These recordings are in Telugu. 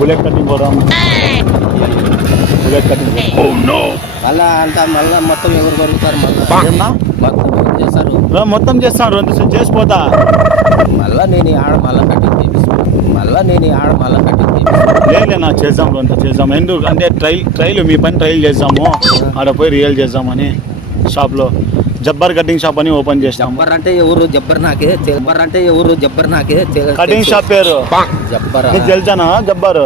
బుల్లెట్ కటింగ్ పోదాం. బుల్లెట్ కటింగ్ మళ్ళా మొత్తం ఎవరు కొరుకుతారు? మొత్తం చేస్తాను చేసిపోతా. మళ్ళా నేను ఆడ మళ్ళా కటింగ్ చేపిస్తాను. లేదన్నా చేద్దాం అంత చేద్దాం. ఎందుకు అంటే ట్రైల్ మీ పని ట్రైల్ చేద్దాము, ఆడ పోయి రియల్ చేద్దామని షాప్లో జబ్బర్ కటింగ్ షాప్ అని ఓపెన్ చేస్తాం. జబ్బర్ అంటే ఎవరు? జబ్బర్ నాకే కటింగ్ షాప్ పేరు జబ్బర్. తెలుసానా జబ్బర్?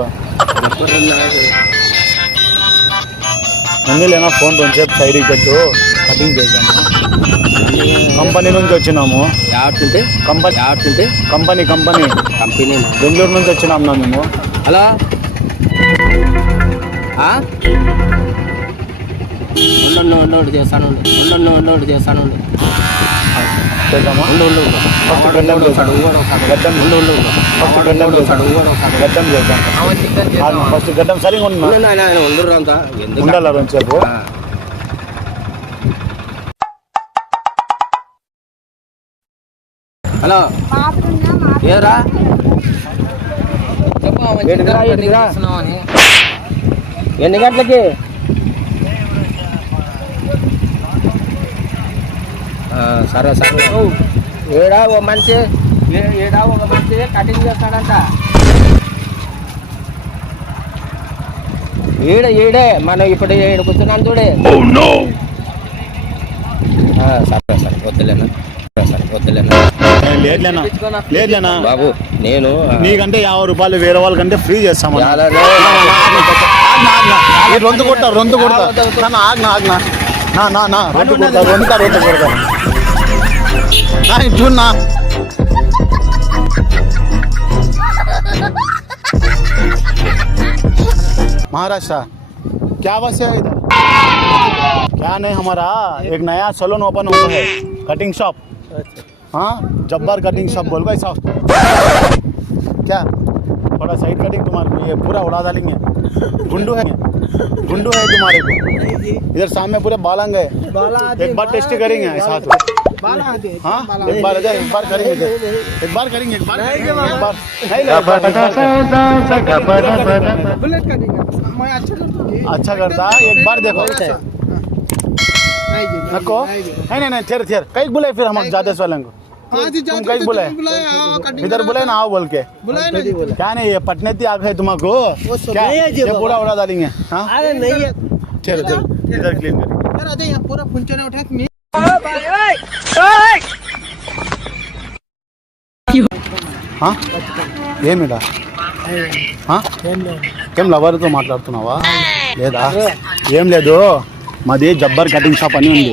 ముందు లేనా ఫోన్ కొంచెంసేపు సైడ్కి పెట్టు, కటింగ్ చేద్దాము. కంపెనీ నుంచి వచ్చినాము. కంపెనీ బెంగళూరు నుంచి వచ్చినాము మేము. హలో ఉండు చేస్తాను. చేద్దామా? ఫస్ట్ గడ్డం సరిగా ఉండాలి కొంచెంసేపు. హలో ఏరా ఎన్ని గంటలకి? సరే ఏడా ఒక మనిషి కటింగ్ చేస్తాడంట. ఈడే మనం ఇప్పుడు ఏడు కూర్చున్నాను చూడే. సరే వద్దులేనా లేదులేనా బాబు. నేను నీకంటే 50 రూపాయలు వేరే వాళ్ళకంటే ఫ్రీ చేస్తాము. రొంతు కొడతా చూడనా. महाराष्ट्र क्या बस है इधर? क्या नहीं, हमारा एक नया सैलून ओपन हुआ है, कटिंग शॉप. हाँ, जब्बार कटिंग शॉप बोल भाई साहब. क्या थोड़ा साइड कटिंग तुम्हारे को ये पूरा उड़ा डालेंगे. गुंडू है तुम्हारे को. इधर सामने पूरे बालंग है. एक बार टेस्ट करेंगे साथ में. हाँ एक बार करेंगे. अच्छा करता एक बार देखो. नको नहीं थेर कई बुलाए फिर हम जाते वाले को. तुम कई बुलाए इधर बुलाए ना आओ बोल के. क्या नहीं ये पटने थी आ गए तुम्हारे क्या ये पूरा उड़ा डालेंगे. हाँ इधर क्लीन करेंगे. पूरा फुंचने उठा ఏమిడా ఏం లవర్తో మాట్లాడుతున్నావా? లేదా ఏం లేదు, మాది జబ్బర్ కటింగ్ షాప్ అని ఉంది.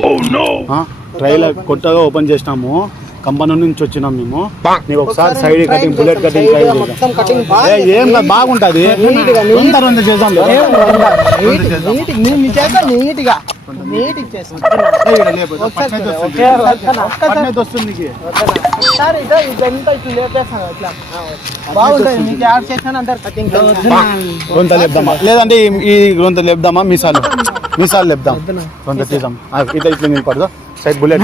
ట్రైల్ కొత్తగా ఓపెన్ చేసినాము, కంపెనీ నుంచి వచ్చినాం మేము. నీకు ఒకసారి side cutting bullet cutting try చేద్దాం. ఏం బాగుంటుంది. చేద్దాం రొంత లేపుదామా లేదంటే ఈ రొంత లేపుదామా? మిసాలు లేపుదాం. రొంత తీద్దాం. ఇట్లా నిలబడదా సైడ్ బుల్లెట్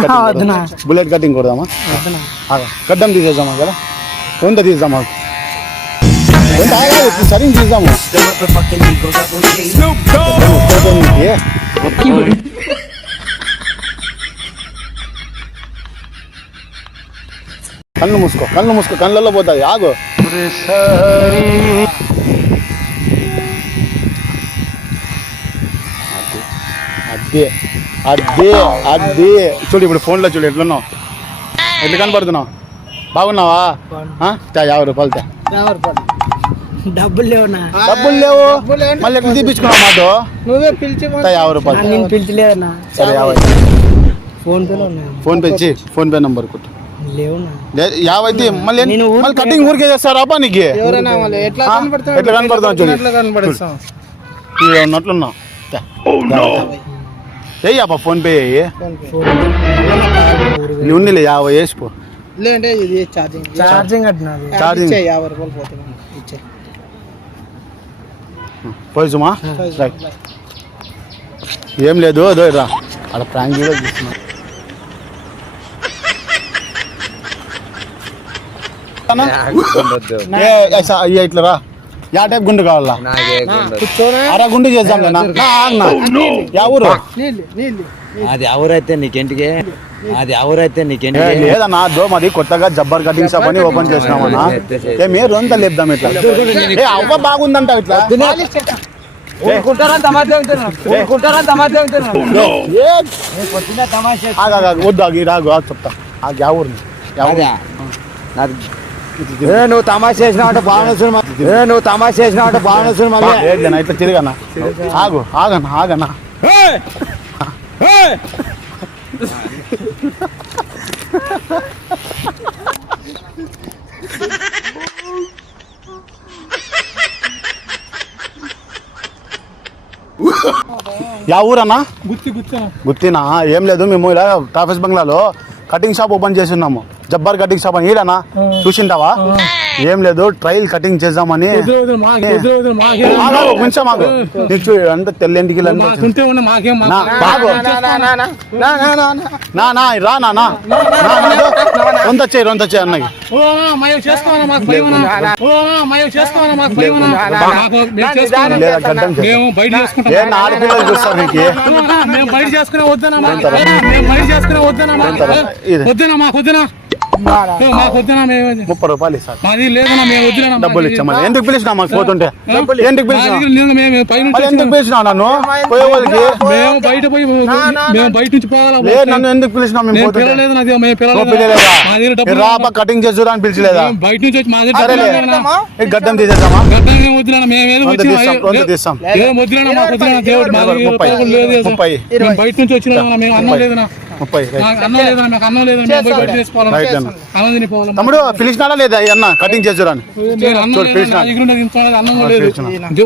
కటింగ్ కొడదామా? గడ్డం తీసేద్దామా కదా? రొంత తీద్దామా? సరిగ్గా తీద్దాము. కళ్ళు మూసుకో కళ్ళల్లో పోతాయి. ఆగు. అదే చూడు ఇప్పుడు ఫోన్లో చూడు ఎట్లున్నావు, ఎట్లా కనపడుతున్నావు? బాగున్నావా? 50 రూపాయలు. డబ్బులు లేవు మళ్ళీ ఎట్లా తీపించుకున్నావు మాతో? నువ్వే పిలిచి 50 రూపాయలు. నేను పిలిచలేదన్నా. సరే 50. ఫోన్ పే ఇచ్చి ఫోన్ పే నంబర్ కొట్టు. 50 మళ్ళీ కటింగ్ ఊరికే చేస్తారా నీకు? ఎట్లా కనపడుతున్నావు చూడు, ఉన్నట్లున్నావు. అబ్బా ఫోన్ పే నువ్వు 50 వేసిపో. లేదంటే ఇది ఛార్జింగ్ 50 రూపాయలు పోతుంది. పోయిమా రైట్. ఏం లేదు రా అక్కడ ప్రాంక్ కూడా చూస్తున్నా. ఇట్లా రా యా టైప్ గుండు కావాలా నాకే గుండు. కూర్చోనా అరే గుండు చేద్దాంలే నా ఆగనా యా ఊరు నీళ్ళు నీళ్ళు అది ఎవరైతే నీకేంటికి అది ఎవరైతే నీకేంటికి లేదన్నా మాది కొత్తగా జబ్బర్ కటింగ్ షాప్ అని ఓపెన్ చేసినామన్నా మీరు అంతా లేపుదాం ఇట్లా ఏ అవ్వ బాగుందంట ఇట్లా వద్దు ఆగి రాగు చెప్తా ఆ యా ఊరిని నువ్వు తమాషా చేసినావంటే బాగా నువ్వు తమాషా చేసినావంటే బాగా మళ్ళీ ఇట్లా తిరిగన్నా ఆగన్నా యా ఊరన్నా గుర్తినా ఏం లేదు మేము ఇలా టాఫీస్ బంగ్లాలో కటింగ్ షాప్ ఓపెన్ చేసి ఉన్నాము జబ్బర్ కటింగ్ షాప్ అని ఈడనా చూసింటావా ఏం లేదు ట్రైల్ కటింగ్ చేద్దామని కొంచెం మాకు అంత తెల్లంటికి రొంత చేయి అన్నకి ఆడపిల్లలు చూస్తారు నీకు ₹30 సార్ డబ్బులు ఇచ్చాం ఎందుకు పిలిచినా మాకు పోతుంటే ఎందుకు పిలిచినా ఎందుకు పిలిచినా నన్ను పోయేవాళ్ళకి లేదు నన్ను ఎందుకు పిలిచినా మేము పోతుంటే రాపా కటింగ్ చేసురా అని పిలిచలేదా గడ్డం తీసేద్దామా తీస్తాం 30 తమ్ముడు పిలిచినాడా లేదా అన్న కటింగ్ చేసురా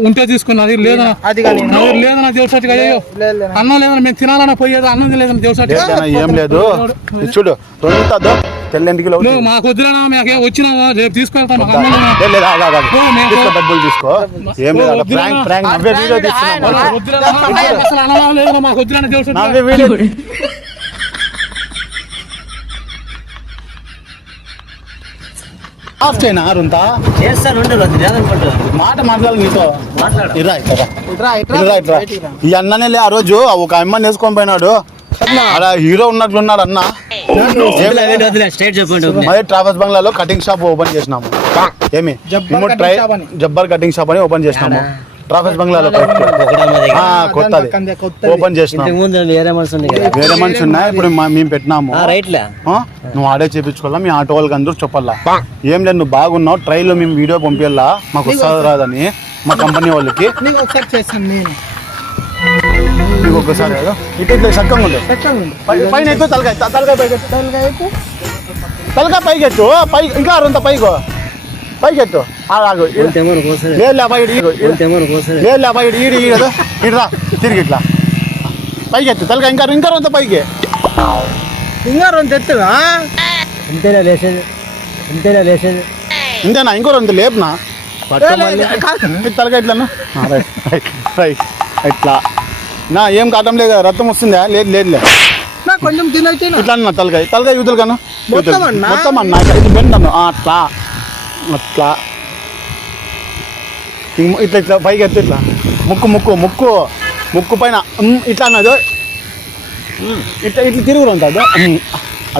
ఉంటే తీసుకున్నది లేదా లేదన్నా దేవుసాటి అన్నం లేదన్నా మేము తినాలన్నా పోయేది అన్నం లేదన్నా దేవుసాటి ఏం లేదు చూడు తెల్లంటికి మాకు వద్దులేనా మాకే వచ్చినావా రేపు తీసుకెళ్తాం డబ్బులు తీసుకో ఏం లేదు మాకు వద్దులేనా దేవుసాటి ఆఫ్ చేయనా రొంత మాట మాట్లాడాలి నీతో ఈ అన్ననే ఆ రోజు ఒక అమ్మని వేసుకొని పోయినాడు అలా హీరో ఉన్నట్లున్నాడు అన్న మరి ట్రావెల్స్ బంగ్లాలో కటింగ్ షాప్ ఓపెన్ చేసినాము ఏమి జబ్బర్ కటింగ్ షాప్ అని ఓపెన్ చేసినాము ట్రాఫిక్ బంగ్లాలో కొత్తది ఓపెన్ చేసినాము వేరే మనిషి ఉన్నాయి ఇప్పుడు మేము పెట్టినాము నువ్వు ఆడే చేపించుకోవాలా మీ ఆటో వాళ్ళకి అందరూ చెప్పాలా ఏం లేదు నువ్వు బాగున్నావు ట్రైలో మేము వీడియో పంపించాలా మాకు వస్తుంది రాదని మా కంపెనీ వాళ్ళకి నీకు ఒక్కసారి ఇట్లా చక్కగా ఉంది పైన ఎత్తు తలకాయ పైకెత్తు పై ఇంకా అంత పైకెత్తు ఇట్లా తిరిగి ఇట్లా పైకెత్తు తలకాయ ఇంకా అంత పైకి ఇంకా రెండు ఎత్తుగా ఇంతేనా ఇంకో రెండు లేపునా తలకాయ ఇట్లా ఇట్లా నా ఏం కావటం లేదు రక్తం వస్తుందా లేదు కొంచెం తినైతే ఇట్లా అన్న తలకాయ యూతులు కన్నా మొత్తం అన్న ఇది బెండను అట్లా ఇట్లా పైకి ఎత్తు ఇట్లా ముక్కు పైన ఇట్లా అన్నది ఇట్లా తిరుగురు ఉంటుంది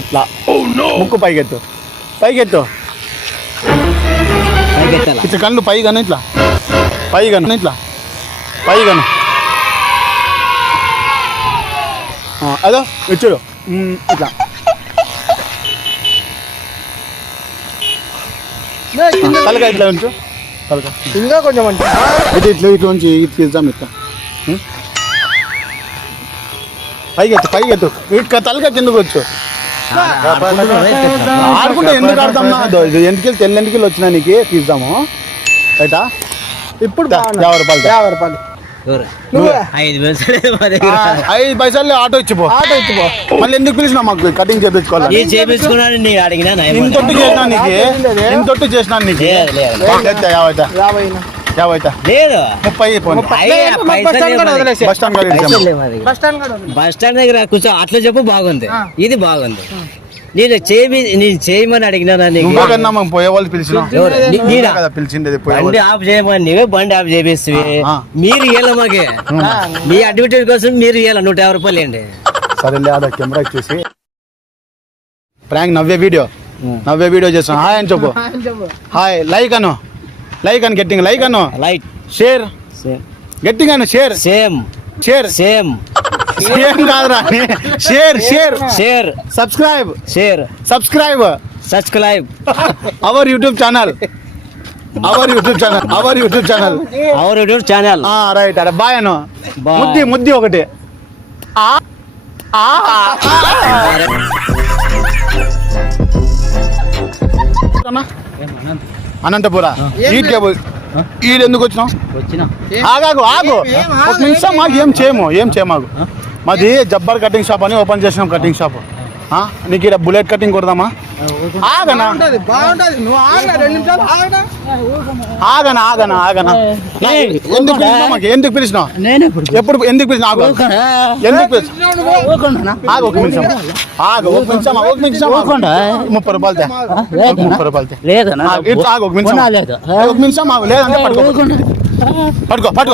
అట్లా ముక్కు పైకెత్తు ఇట్లా కళ్ళు పైగాను ఇట్లా అదో ఇచ్చుడు ఇట్లా తలకాయ ఇట్లా ఉంచు ఇంకా కొంచెం ఇట్లా ఉంచి ఇట్లా తీద్దాం ఇట్లా పైకెత్తు ఇట్లా తలకాయ కిందకు వచ్చు ఆడుకుంటే ఎందుకు ఆడతాం ఎంటికి తెల్లెంటికి వచ్చినా నీకు తీద్దాము రైటా ఇప్పుడు 50 రూపాయలు 5 పైసలు ఆటో ఇచ్చిపో మళ్ళీ ఎందుకు పిలిచినా మాకు కటింగ్ చేపించుకోవాలి ఇంతొట్టు చేసినా నీకు 50 బస్ స్టాండ్ దగ్గర కూర్చో అట్లా చెప్పు బాగుంది ఇది బాగుంది నేను చేయమని అడిగినా నీకు నువ్వే కన్నా మనం పోయే వాళ్ళు పిలిచిన ఎవరు? నేనా? కదా పిలిచిండేది పోయే బండి వాళ్ళు. ఆఫ్ చేయమని నీవే బండి ఆఫ్ చేపిస్తే ఆ. మీరు ఇవ్వాలి మాకే మీ అడ్వర్టైజ్ కోసం మీరు ఇవ్వాలి 150 రూపాయలు అండి. సరేలే అదే కెమెరా ఇచ్చేసి ప్రాంక్ నవ్వే వీడియో చేస్తాను. హాయ్ అని చెప్పు. హాయ్ లైక్ అని గట్టిగా లైక్ అను లైట్ షేర్ గట్టిగా share same share same same కాదురా share share subscribe subscribe our YouTube channel our YouTube channel right అరే బాయ్ అను Bye. ముద్ది ఒకటి అనంతపుర ఈడెందుకు వచ్చినావు? ఆగు ఒక నిమిషం మాకు ఏం చేయమాకు మాది జబ్బర్ కటింగ్ షాప్ అని ఓపెన్ చేసినాం కటింగ్ షాప్. నీకు ఇక్కడ బుల్లెట్ కటింగ్ కొడదామా? ఆగనా ఎందుకు పిలిచినావు? ఎప్పుడు ఎందుకు పిలిచినా? ఎందుకు ఆగు ఒక నిమిషం 30 రూపాయలు 30 రూపాయలు ఆగు ఒక నిమిషం ఆగు లేదంటే పట్టుకో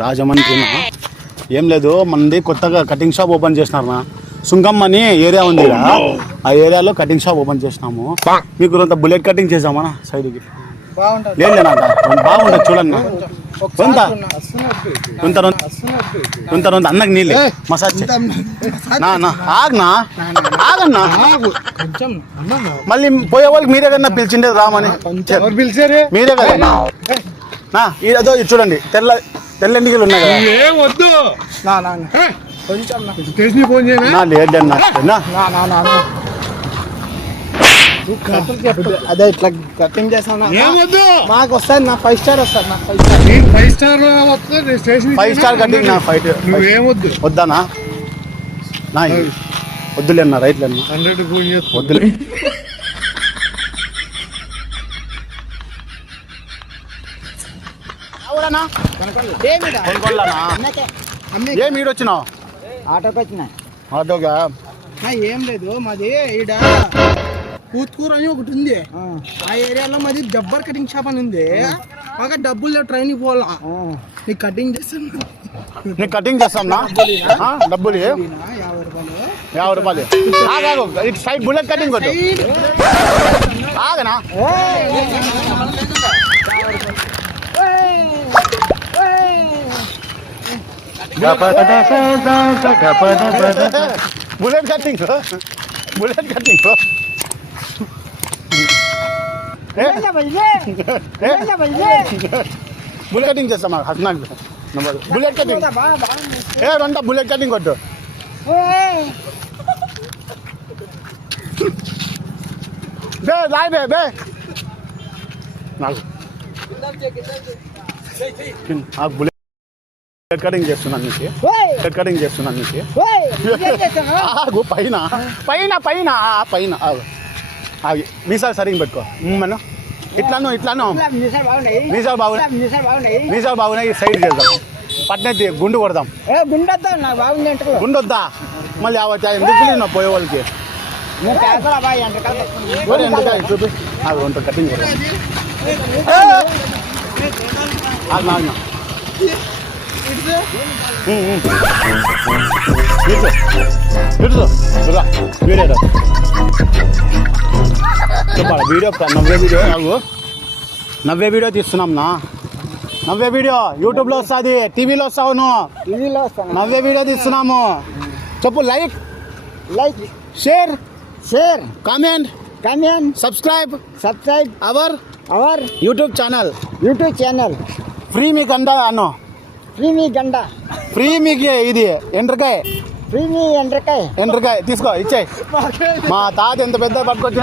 రాజమండ్రి ఏం లేదు మనది కొత్తగా కటింగ్ షాప్ ఓపెన్ చేసినారా సుంగం అని ఏరియా ఉంది కదా ఆ ఏరియాలో కటింగ్ షాప్ ఓపెన్ చేసినాము. మీకు కొంత బుల్లెట్ కటింగ్ చేసామా సైడ్కి? లేదు బాగుంటుంది చూడండి. కొంత అన్నకు నీళ్ళు మసాజ్ ఆగన్నా మళ్ళీ పోయే వాళ్ళకి మీరే కన్నా పిలిచిండేది రామని మీరే కదా అదో ఇది చూడండి తెల్లెండికలు ఉన్నాయి కదా. వద్దు అదే ఇట్లా కటింగ్ చేస్తాను మాకు వస్తుంది నా 5 స్టార్ వస్తుంది నా 5 స్టార్ వస్తుంది స్టేషన్ 5 స్టార్ కటింగ్ నా ఫైట్ నువ్వేమొద్దు వద్దానా వద్దులేనా రైట్లేనా 100 ఫోన్ చేస్తా వద్దులే ఏం ఈడు వచ్చినావు? ఆటోకి వచ్చిన ఆటోగా ఏం లేదు మాది ఈడ కూతుకూరు అని ఒకటి ఉంది ఆ ఏరియాలో మాది జబ్బర్ కటింగ్ షాప్ అని ఉంది. మాకు డబ్బులు లేవు ట్రైన్కి పోవాలా నీకు కటింగ్ చేస్తాను నీకు కటింగ్ చేస్తాం డబ్బులు 50 రూపాయలు ఇటు సైడ్ బుల్లెట్ కటింగ్ కొట్టు ఆగనా బుల్లెట్ కటింగ్ బుల్లెట్ కటింగ్ చేస్తామా హస్నాక్ బుల్లెట్ కటింగ్ రంట బుల్లెట్ కటింగ్ కొట్టు బే లాయ్ బే బుల్లెట్ కటింగ్ చేస్తున్నాను నీకు కటింగ్ చేస్తున్నాను నీకు ఆగు పైన ఆగు మీసాలు సరిగ్గా పెట్టుకో మనం ఇట్లాను మీసాలు బాగున్నాయి సైడ్ చేద్దాం పట్నెత్తి గుండు కొడదాం గుండు వద్దా మళ్ళీ ఎందుకు పిలిచినా పోయే వాళ్ళకి చూపి వంట కటింగ్ కొడదాం చెప్పాలి వీడియో నవ్వే వీడియో తీస్తున్నాం నవ్వే వీడియో యూట్యూబ్లో వస్తుంది టీవీలో వస్తావు నవ్వే వీడియో తీస్తున్నాము చెప్పు like share comment subscribe our YouTube channel free మీకు అందా అన్నో ఫ్రీ మీకు ఇది ఎండ్రకాయ తీసుకో ఇచ్చాయి మా తాత ఎంత పెద్ద పట్టుకొచ్చిన